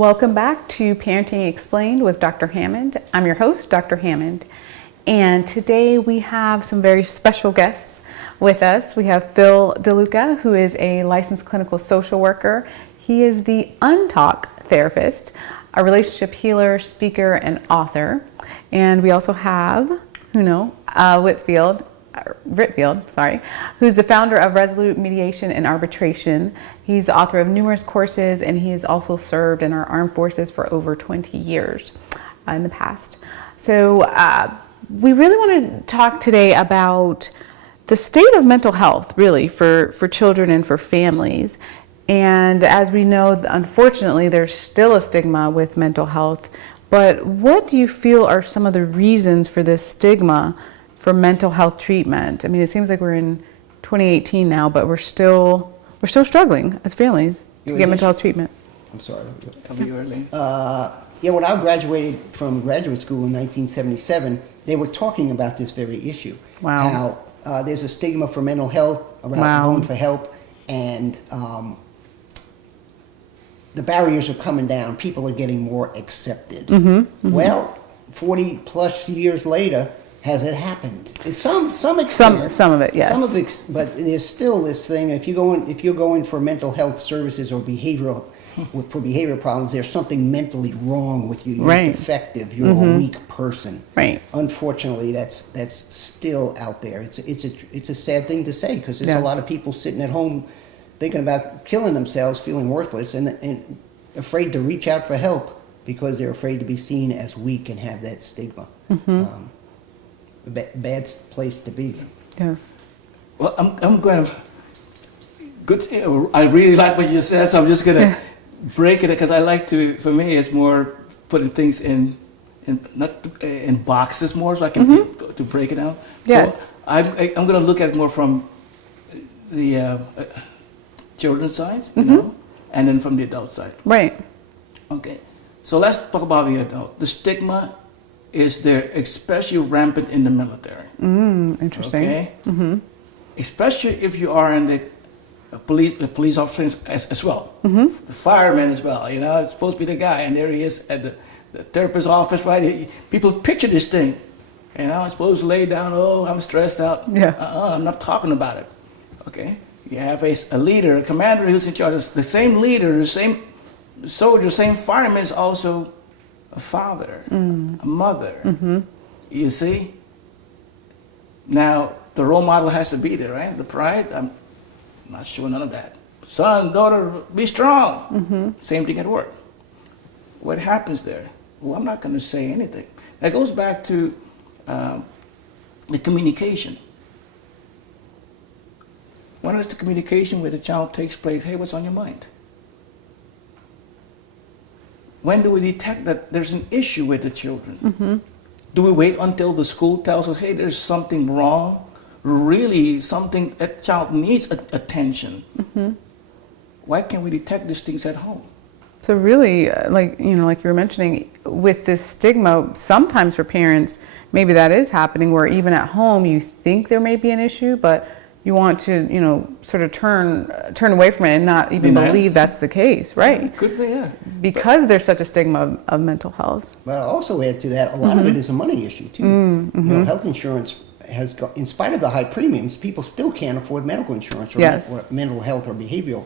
Welcome back to Parenting Explained with Dr. Hammond. I'm your host, Dr. Hammond, and today we have some very special guests with us. We have Phil Deluca, who is a licensed clinical social worker. He is the Untalk therapist, a relationship healer, speaker, and author. And we also have Guno, Ritfeld, who's the founder of Resolute Mediation and Arbitration. He's the author of numerous courses, and he has also served in our armed forces for over 20 years in the past. So we really want to talk today about the state of mental health, really, for children and for families. And as we know, unfortunately, there's still a stigma with mental health. But what do you feel are some of the reasons for this stigma for mental health treatment? I mean, it seems like we're in 2018 now, but we're still struggling as families to get mental health treatment. I'm sorry. Yeah. When I graduated from graduate school in 1977, they were talking about this very issue. Wow. How there's a stigma for mental health around going for help, and the barriers are coming down. People are getting more accepted. Mm-hmm, mm-hmm. Well, 40 plus years later, has it happened? Some extent. Some of it, yes. Some of it, but there's still this thing. If you're going for mental health services or behavioral problems, there's something mentally wrong with you. You're defective. You're a weak person. Right. Unfortunately, that's still out there. It's a sad thing to say, because there's a lot of people sitting at home thinking about killing themselves, feeling worthless, and afraid to reach out for help because they're afraid to be seen as weak and have that stigma. Mm-hmm. A bad place to be. Yes. Well, I'm going to. Good. I really like what you said, so I'm just going to break it, because I like to. For me, it's more putting things in boxes more, so I can to break it down. Yes. So I'm going to look at it more from the children's side, you know, and then from the adult side. Right. Okay. So let's talk about the adult. The stigma is there, especially rampant in the military. Interesting. Okay. Mm-hmm. Especially if you are in the police officers as well, the fireman as well. You know, it's supposed to be the guy, and there he is at the therapist's office, right? People picture this thing, you know, it's supposed to lay down. Oh, I'm stressed out. Yeah. I'm not talking about it. Okay. You have a leader, a commander who's in charge. The same leader, the same soldier, the same fireman is also a father, a mother. Mm-hmm. You see? Now, the role model has to be there, right? The pride, I'm not sure none of that. Son, daughter, be strong. Mm-hmm. Same thing at work. What happens there? Well, I'm not going to say anything. That goes back to the communication. When is the communication where the child takes place? Hey, what's on your mind? When do we detect that there's an issue with the children? Mm-hmm. Do we wait until the school tells us, hey, there's something wrong? Really, something, that child needs attention. Mm-hmm. Why can't we detect these things at home? So really, like you were mentioning, with this stigma, sometimes for parents, maybe that is happening, where even at home you think there may be an issue, but you want to, sort of turn away from it and not even believe that's the case, right? Could be, yeah. Because there's such a stigma of mental health. But I'll also add to that, a lot of it is a money issue too. Mm-hmm. Health insurance has got, in spite of the high premiums, people still can't afford medical insurance or, or mental health or behavioral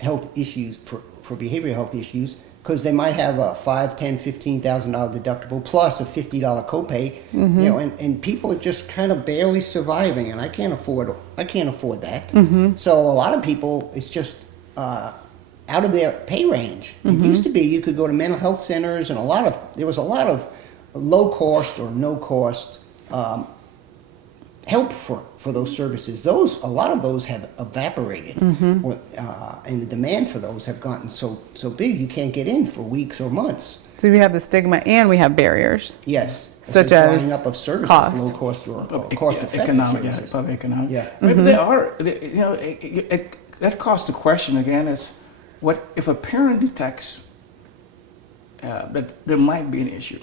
health issues for behavioral health issues, because they might have a $5,000, $10,000, $15,000 deductible plus a $50 copay, and people are just kind of barely surviving, and I can't afford that. Mm-hmm. So a lot of people, it's just out of their pay range. It used to be you could go to mental health centers, and there was a lot of low cost or no cost help for those services. A lot of those have evaporated, and the demand for those have gotten so big you can't get in for weeks or months. So we have the stigma and we have barriers. Yes, such as drying up of services, low cost or cost effective economic, services. Public economic. Yeah, but there are, that calls the question again: is what if a parent detects that there might be an issue?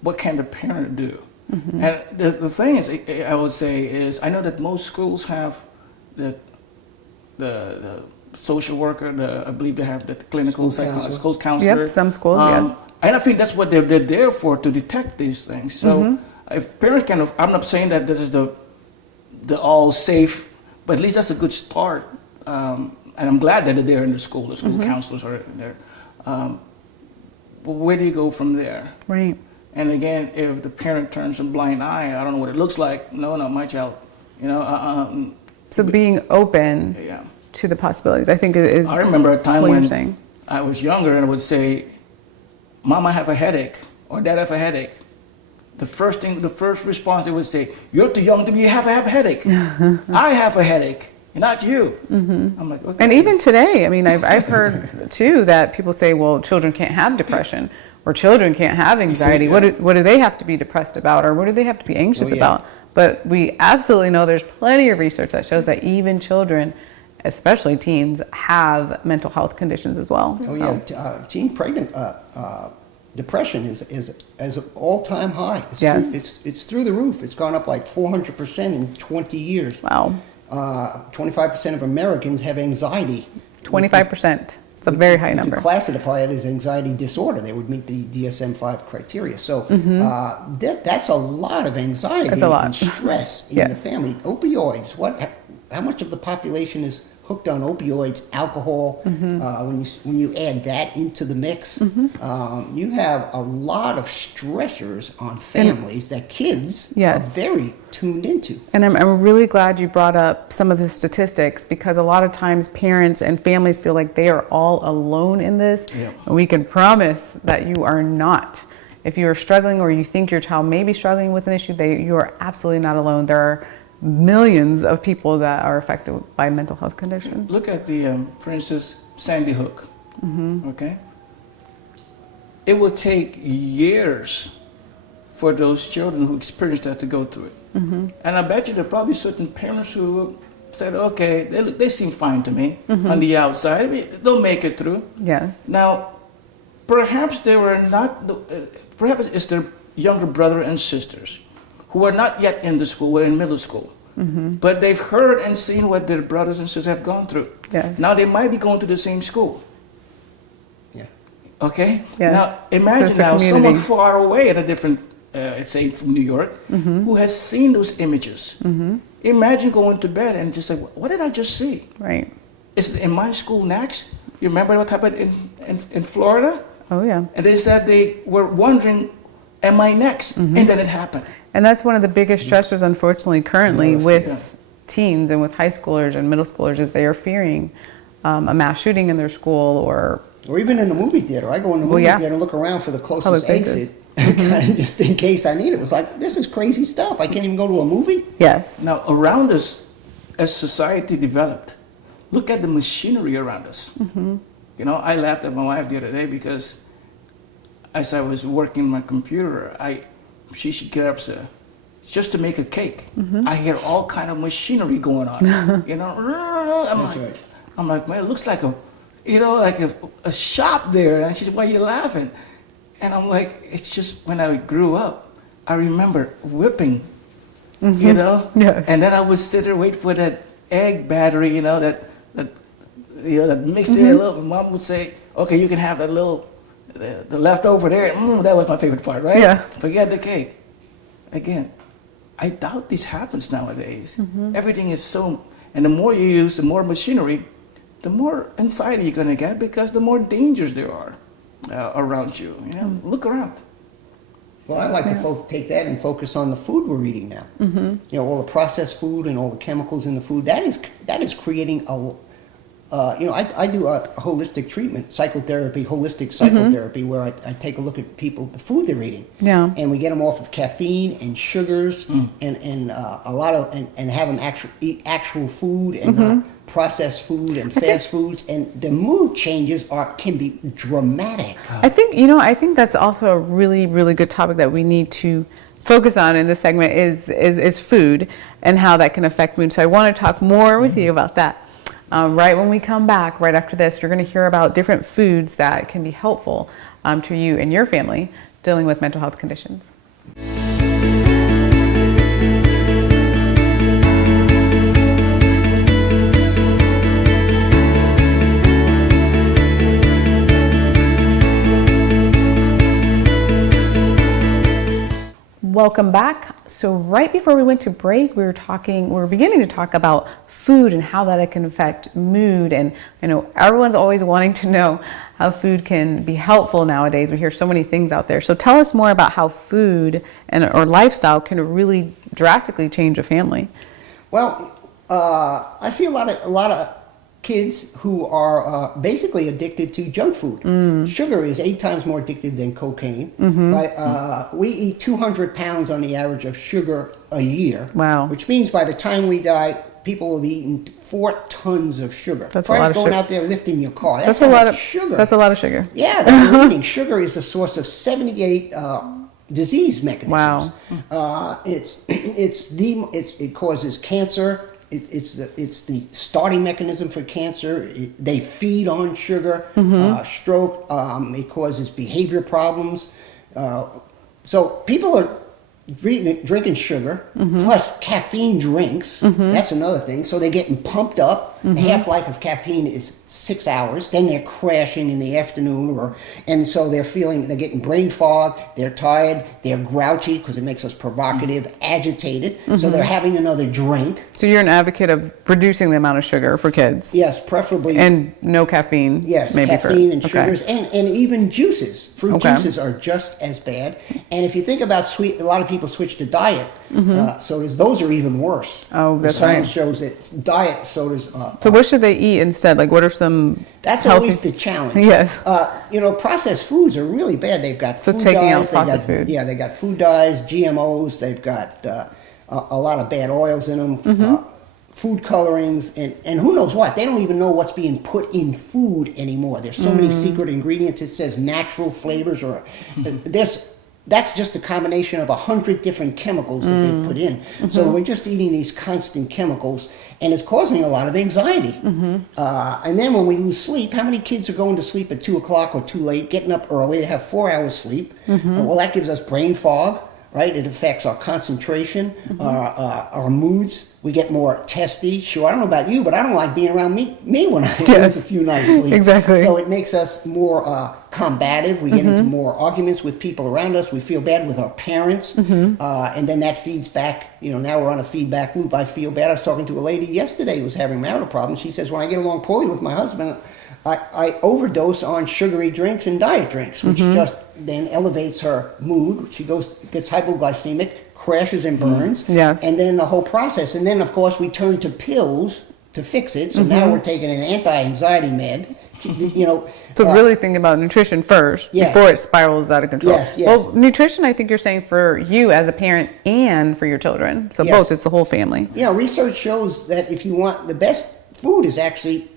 What can the parent do? Mm-hmm. And the thing is, I would say, is I know that most schools have the social worker. I believe they have the clinical psychologist, school counselor. Yep, some schools, yes. And I think that's what they're there for, to detect these things. So if parents I'm not saying that this is the all safe, but at least that's a good start. And I'm glad that they're there in the school counselors are there. But where do you go from there? Right. And again, if the parent turns a blind eye, I don't know what it looks like. No, not my child. So being open to the possibilities, I think is. I remember a time when saying. I was younger and I would say, "Mom, I have a headache," or "Dad, I have a headache." The first response they would say, "You're too young to have a headache. I have a headache, not you." I'm like, okay. And even today, I mean, I've heard too that people say, "Well, children can't have depression, or children can't have anxiety. What do they have to be depressed about, or what do they have to be anxious about?" But we absolutely know there's plenty of research that shows that even children, especially teens, have mental health conditions as well. Oh yeah, teen pregnant depression is an all-time high. It's through the roof. It's gone up like 400% in 20 years. Wow. 25% of Americans have anxiety. 25%. It's a very high number. You could classify it as anxiety disorder. They would meet the DSM-5 criteria. So that's a lot of anxiety and stress in the family. Opioids. How much of the population is hooked on opioids, alcohol? When you add that into the mix, you have a lot of stressors on families that kids are very tuned into. And I'm really glad you brought up some of the statistics, because a lot of times parents and families feel like they are all alone in this. And we can promise that you are not. If you are struggling, or you think your child may be struggling with an issue, you are absolutely not alone. There are millions of people that are affected by mental health conditions. Look at for instance, Sandy Hook. Okay, it will take years for those children who experienced that to go through it. And I bet you there are probably certain parents who said, "Okay, they seem fine to me on the outside. I mean, they'll make it through." Yes. Now, perhaps they were not. Perhaps it's their younger brother and sisters who are not yet in the school, were in middle school. But they've heard and seen what their brothers and sisters have gone through. Now they might be going to the same school. Okay? Now imagine someone far away in a different, let's say from New York, who has seen those images. Imagine going to bed and just like, what did I just see? Right. Is it in my school next? You remember what happened in Florida? Oh yeah. And they said they were wondering, am I next? And then it happened. And that's one of the biggest stressors, unfortunately, currently with teens and with high schoolers and middle schoolers, is they are fearing a mass shooting in their school, or even in the movie theater. I go in the movie theater and look around for the closest exit, kind of just in case I need it. It was like, this is crazy stuff. I can't even go to a movie. Yes. Now, around us, as society developed, look at the machinery around us. You know, I laughed at my wife the other day because as I was working my computer, she get up just to make a cake. I hear all kind of machinery going on. You know, I'm like, man, it looks like a shop there. And she said, why are you laughing? And I'm like, it's just when I grew up, I remember whipping, you know, and then I would sit there wait for that egg battery, you know, that mixed it a little. Mom would say, okay, you can have that little. The leftover there, that was my favorite part, right? Yeah. Forget the cake. Again, I doubt this happens nowadays. Everything is so, and the more you use, the more machinery, the more anxiety you're going to get, because the more dangers there are around you. You know, look around. Well, I like to take that and focus on the food we're eating now. You know, all the processed food and all the chemicals in the food. That is creating a. You know, I do a holistic treatment, holistic psychotherapy, where I take a look at the food they're eating. Yeah. And we get them off of caffeine and sugars and a lot of, and have them eat actual food and not processed food and fast foods. And the mood changes can be dramatic. I think that's also a really, really good topic that we need to focus on in this segment is food and how that can affect mood. So I want to talk more with you about that. Right when we come back, right after this, you're going to hear about different foods that can be helpful to you and your family dealing with mental health conditions. Welcome back. So right before we went to break, we were beginning to talk about food and how that can affect mood. And everyone's always wanting to know how food can be helpful nowadays. We hear so many things out there. So tell us more about how food or lifestyle can really drastically change a family. Well, I see a lot of kids who are basically addicted to junk food. Sugar is 8 times more addictive than cocaine. We eat 200 pounds on the average of sugar a year. Wow. Which means by the time we die, people will be eating 4 tons of sugar. That's Try a lot of going sugar. out there lifting your car. That's a lot of sugar. That's a lot of sugar. Yeah, that's what we're eating. Sugar is the source of 78 disease mechanisms. Wow. It causes cancer. It's the starting mechanism for cancer. They feed on sugar, stroke. It causes behavior problems. So people are drinking sugar plus caffeine drinks. That's another thing. So they're getting pumped up. The half-life of caffeine is 6 hours. Then they're crashing in the afternoon, and so they're getting brain fog. They're tired. They're grouchy because it makes us provocative, agitated. So they're having another drink. So you're an advocate of reducing the amount of sugar for kids. Yes, preferably. And no caffeine. Yes, maybe caffeine and okay. sugars, and even juices. Fruit Okay. juices are just as bad. And if you think about sweet, a lot of people switch to diet sodas. Those are even worse. Oh, that's the science right. shows that diet sodas. So what should they eat instead? Like, what are some That's healthy... always the challenge. Yes. Processed foods are really bad. They've got So food taking out dyes. processed food. Yeah, they got food dyes, GMOs. They've got a lot of bad oils in them. Food colorings, and who knows what. They don't even know what's being put in food anymore. There's so many secret ingredients. It says natural flavors, or that's just a combination of 100 different chemicals that they've put in. So we're just eating these constant chemicals, and it's causing a lot of anxiety. And then when we lose sleep, how many kids are going to sleep at 2 o'clock or too late, getting up early? They have 4 hours sleep. Well, that gives us brain fog, right? It affects our concentration, our moods. We get more testy. Sure, I don't know about you, but I don't like being around me when I lose a few nights sleep. Exactly. So it makes us more combative. We get into more arguments with people around us. We feel bad with our parents. And then that feeds back. Now we're on a feedback loop. I feel bad. I was talking to a lady yesterday who was having marital problems. She says, when I get along poorly with my husband, I overdose on sugary drinks and diet drinks, which just then elevates her mood. She gets hypoglycemic, crashes and burns. Yes. And then the whole process. And then, of course, we turn to pills to fix it. So now we're taking an anti-anxiety med. So really think about nutrition first before it spirals out of control. Yes. Well, nutrition, I think you're saying for you as a parent and for your children. So both, it's the whole family. Research shows that if you want the best food is actually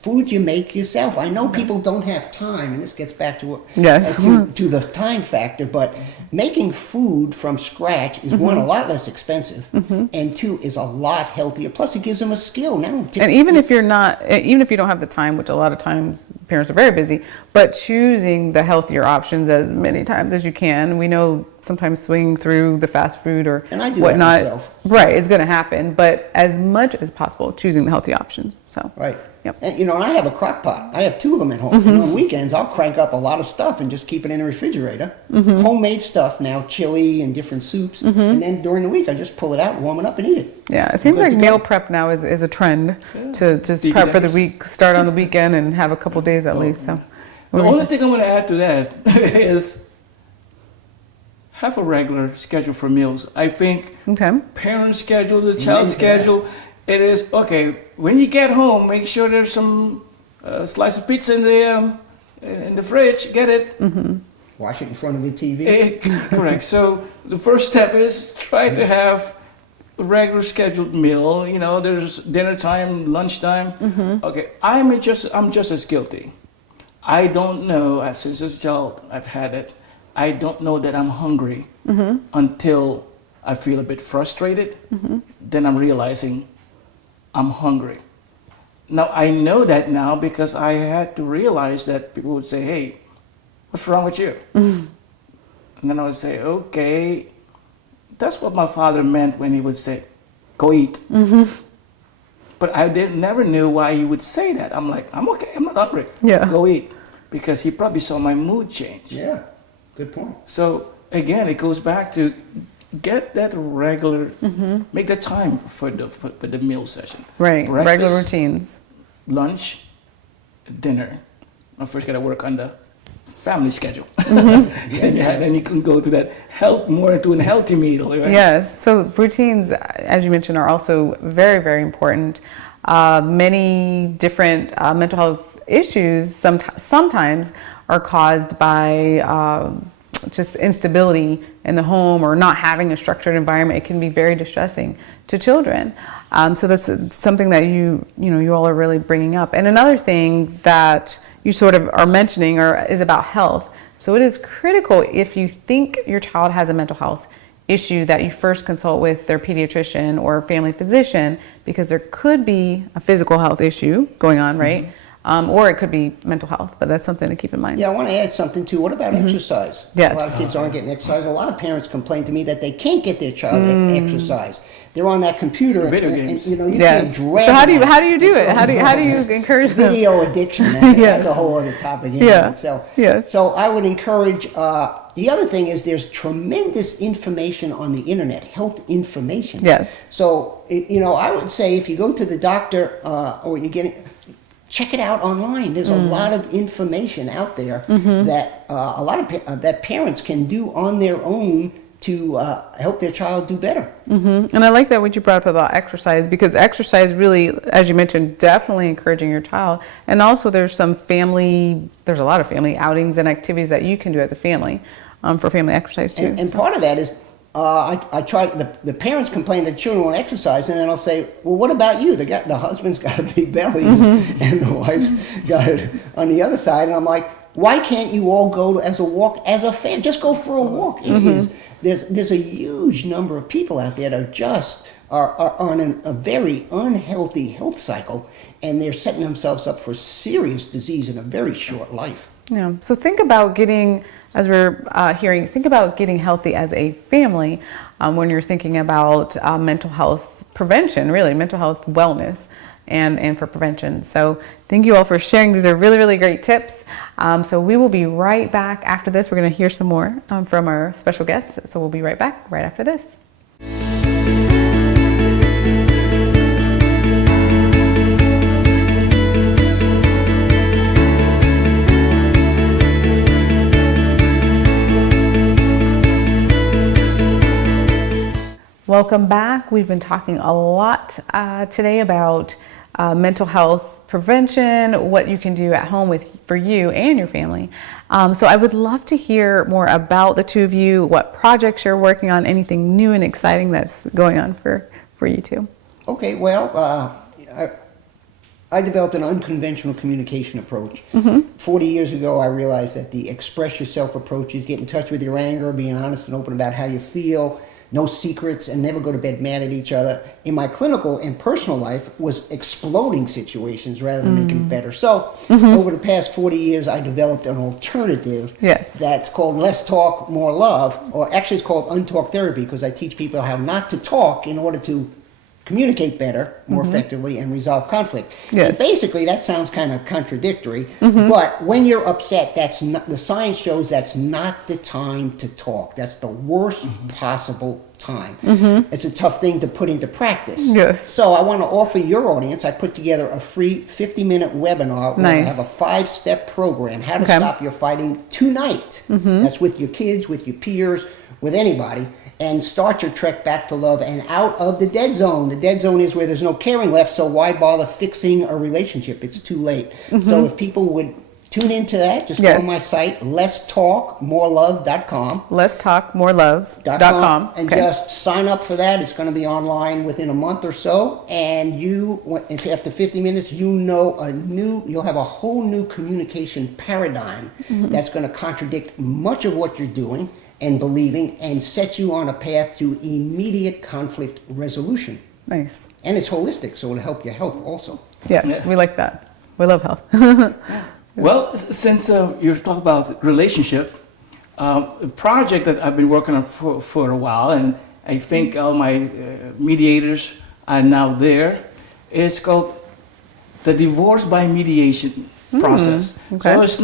food you make yourself. I know people don't have time, and this gets back to to the time factor, but making food from scratch is one, a lot less expensive, and two, is a lot healthier. Plus, it gives them a skill now. And even if you don't have the time, which a lot of times parents are very busy, but choosing the healthier options as many times as you can. We know sometimes swinging through the fast food or and I do whatnot, that myself. Right, is going to happen. But as much as possible, choosing the healthy options. So right. Yep. And, and I have a crock pot. I have 2 of them at home. And on weekends, I'll crank up a lot of stuff and just keep it in the refrigerator. Homemade stuff now, chili and different soups. And then during the week, I just pull it out, warm it up, and eat it. Yeah, it seems like meal prep now is a trend to just prep for the week, start on the weekend, and have a couple days at least. So the only thing I'm going to add to that is have a regular schedule for meals. I think parent schedule, the child schedule. It is, okay, when you get home, make sure there's some slice of pizza in the fridge, get it. Wash it in front of the TV. Correct. So the first step is try to have a regular scheduled meal. There's dinner time, lunchtime. Okay, I'm just as guilty. I don't know, since as a child, I've had it. I don't know that I'm hungry until I feel a bit frustrated. Then I'm realizing I'm hungry. Now, I know that now because I had to realize that people would say, hey, what's wrong with you? And then I would say, okay, that's what my father meant when he would say, go eat. But I never knew why he would say that. I'm like, I'm okay, I'm not hungry. Go eat. Because he probably saw my mood change. Yeah, good point. So, again, it goes back to get that regular, make that time for the meal session. Right, Breakfast, regular routines. Lunch, dinner. I first got to work on the family schedule. Then you can go to that more into a healthy meal. Right? Yes, so routines, as you mentioned, are also very, very important. Many different mental health issues sometimes are caused by just instability in the home or not having a structured environment. It can be very distressing to children. So that's something that you all are really bringing up. And another thing that you sort of are mentioning is about health. So it is critical, if you think your child has a mental health issue, that you first consult with their pediatrician or family physician, because there could be a physical health issue going on, right? Or it could be mental health, but that's something to keep in mind. Yeah, I want to add something too. What about exercise? Yes. A lot of kids aren't getting exercise. A lot of parents complain to me that they can't get their child exercise. They're on that computer, Video games. and you can't drag. So how do you do it? How do you encourage them? Video addiction? That's a whole other topic in itself. Yes. So I would encourage. The other thing is there's tremendous information on the internet, health information. Yes. So I would say if you go to the doctor or you're getting. Check it out online. There's a lot of information out there that a lot of that parents can do on their own to help their child do better. And I like that what you brought up about exercise, because exercise really, as you mentioned, definitely encouraging your child. And also there's a lot of family outings and activities that you can do as a family for family exercise too. And part of that is I try. The parents complain that children won't exercise, and then I'll say, "Well, what about you? The husband's got a big belly, and the wife's got it on the other side." And I'm like, "Why can't you all go as a walk as a family? Just go for a walk." It is. There's a huge number of people out there that are on a very unhealthy health cycle, and they're setting themselves up for serious disease in a very short life. Yeah. So think about getting. As we're hearing, think about getting healthy as a family when you're thinking about mental health prevention, really, mental health wellness and for prevention. So thank you all for sharing. These are really, really great tips. So we will be right back after this. We're going to hear some more from our special guests. So we'll be right back right after this. Welcome back. We've been talking a lot today about mental health prevention, what you can do at home for you and your family. So I would love to hear more about the two of you, what projects you're working on, anything new and exciting that's going on for you two. Okay, well, I developed an unconventional communication approach. 40 years ago, I realized that the express yourself approach is get in touch with your anger, being honest and open about how you feel, no secrets, and never go to bed mad at each other. In my clinical and personal life was exploding situations rather than making it better. So over the past 40 years, I developed an alternative that's called Less Talk, More Love, or actually it's called Untalk Therapy, because I teach people how not to talk in order to communicate better, more effectively, and resolve conflict. Yes. And basically, that sounds kind of contradictory, but when you're upset, the science shows that's not the time to talk. That's the worst possible time. It's a tough thing to put into practice. Yes. So I want to offer your audience, I put together a free 50-minute webinar where I have a 5-step program, how to stop your fighting tonight. That's with your kids, with your peers, with anybody. And start your trek back to love and out of the dead zone. The dead zone is where there's no caring left, so why bother fixing a relationship? It's too late. So if people would tune into that, just go to my site, lesstalkmorelove.com. Lesstalkmorelove.com. And just sign up for that. It's going to be online within a month or so. And if after 50 minutes, you'll have a whole new communication paradigm that's going to contradict much of what you're doing and believing, and set you on a path to immediate conflict resolution. Nice. And it's holistic, so it'll help your health also. Yes, we like that. We love health. Well, since you're talking about relationship, the project that I've been working on for a while, and I think all my mediators are now there, it's called the divorce by mediation process. Okay. So it's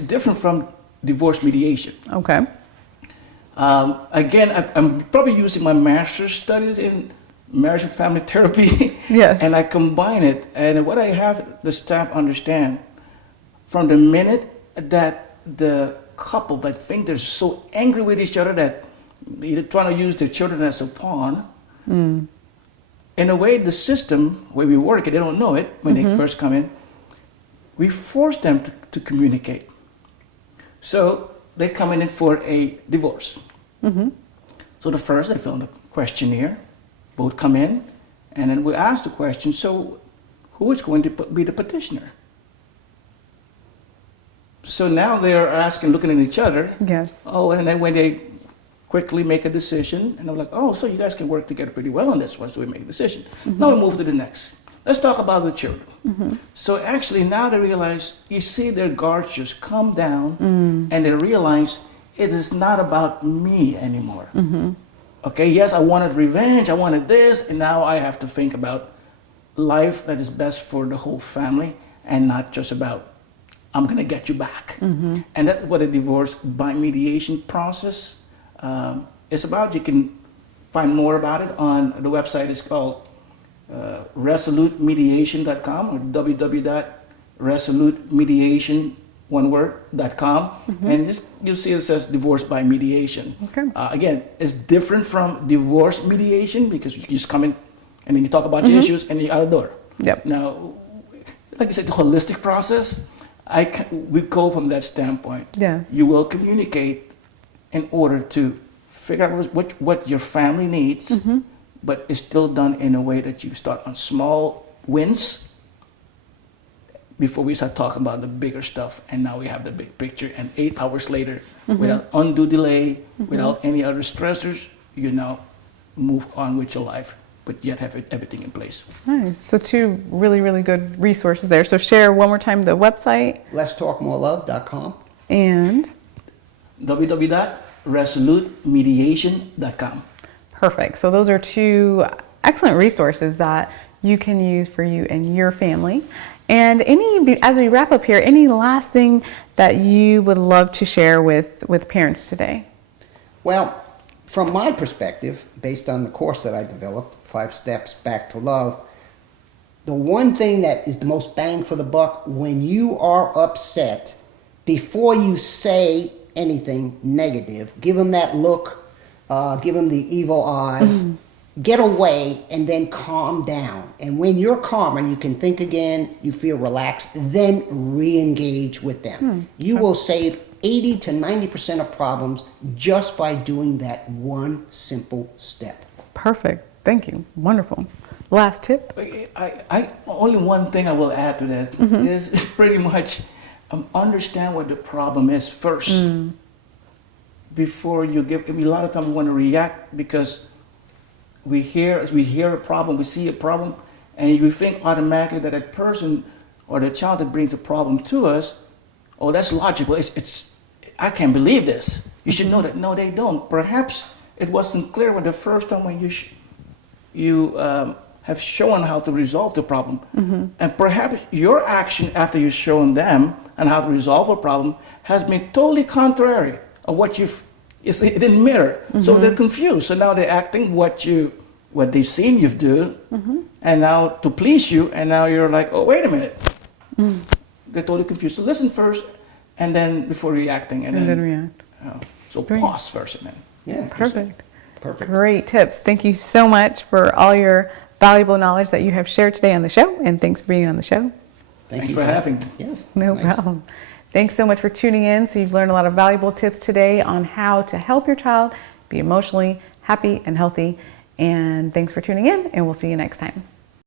different from divorce mediation. Okay. Again, I'm probably using my master's studies in marriage and family therapy. Yes. And I combine it. And what I have the staff understand, from the minute that the couple that think they're so angry with each other that they're trying to use their children as a pawn, in a way, the system where we work, they don't know it when they first come in, we force them to communicate. So they come in for a divorce. So the first, they fill in the questionnaire, both come in, and then we ask the question, so who is going to be the petitioner? So now they're asking, looking at each other. Yes. Oh, and then when they quickly make a decision, and I'm like, oh, so you guys can work together pretty well on this one, so we make a decision. Now we move to the next. Let's talk about the children. So actually now they realize, you see their guards just come down, and they realize it is not about me anymore. Okay, yes, I wanted revenge, I wanted this, and now I have to think about life that is best for the whole family, and not just about, I'm gonna get you back. And that's what a divorce by mediation process is about. You can find more about it on the website. It's called resolutemediation.com or www.resolutemediation.com, and just, you'll see it says divorce by mediation. Okay. Again, it's different from divorce mediation because you just come in and then you talk about your issues and you're out the door. Yep. Now, like I said, the holistic process, we go from that standpoint. Yes. You will communicate in order to figure out what your family needs, but it's still done in a way that you start on small wins before we start talking about the bigger stuff. And now we have the big picture, and 8 hours later, without undue delay, without any other stressors, you now move on with your life, but yet have everything in place. Nice. So 2 really, really good resources there. So share one more time the website. letstalkmorelove.com. And www.resolutemediation.com. perfect. So those are 2 excellent resources that you can use for you and your family. And as we wrap up here, any last thing that you would love to share with parents today? Well, from my perspective, based on the course that I developed, 5 Steps Back to Love, the one thing that is the most bang for the buck, when you are upset, before you say anything negative, give them that look, give them the evil eye, get away, and then calm down. And when you're calm and you can think again, you feel relaxed, then re-engage with them. You will save 80 to 90% of problems just by doing that one simple step. Perfect. Thank you. Wonderful. Last tip? I only one thing I will add to that is pretty much understand what the problem is first before you give. I mean, a lot of times we want to react because we hear a problem, we see a problem, and we think automatically that that person or the child that brings a problem to us, oh, that's logical. I can't believe this. You should know that. No, they don't. Perhaps it wasn't clear when the first time when you have shown how to resolve the problem, and perhaps your action after you've shown them and how to resolve a problem has been totally contrary of what it didn't mirror. So they're confused. So now they're acting what they've seen you do, and now to please you, and now you're like, oh, wait a minute. They're totally confused. So listen first, and then before reacting, and then react. So great. Pause first, and then. Yeah. Perfect. Perfect. Great tips. Thank you so much for all your valuable knowledge that you have shared today on the show, and thanks for being on the show. Thanks for having me. Yes. No problem. Thanks so much for tuning in. So you've learned a lot of valuable tips today on how to help your child be emotionally happy and healthy. And thanks for tuning in, and we'll see you next time.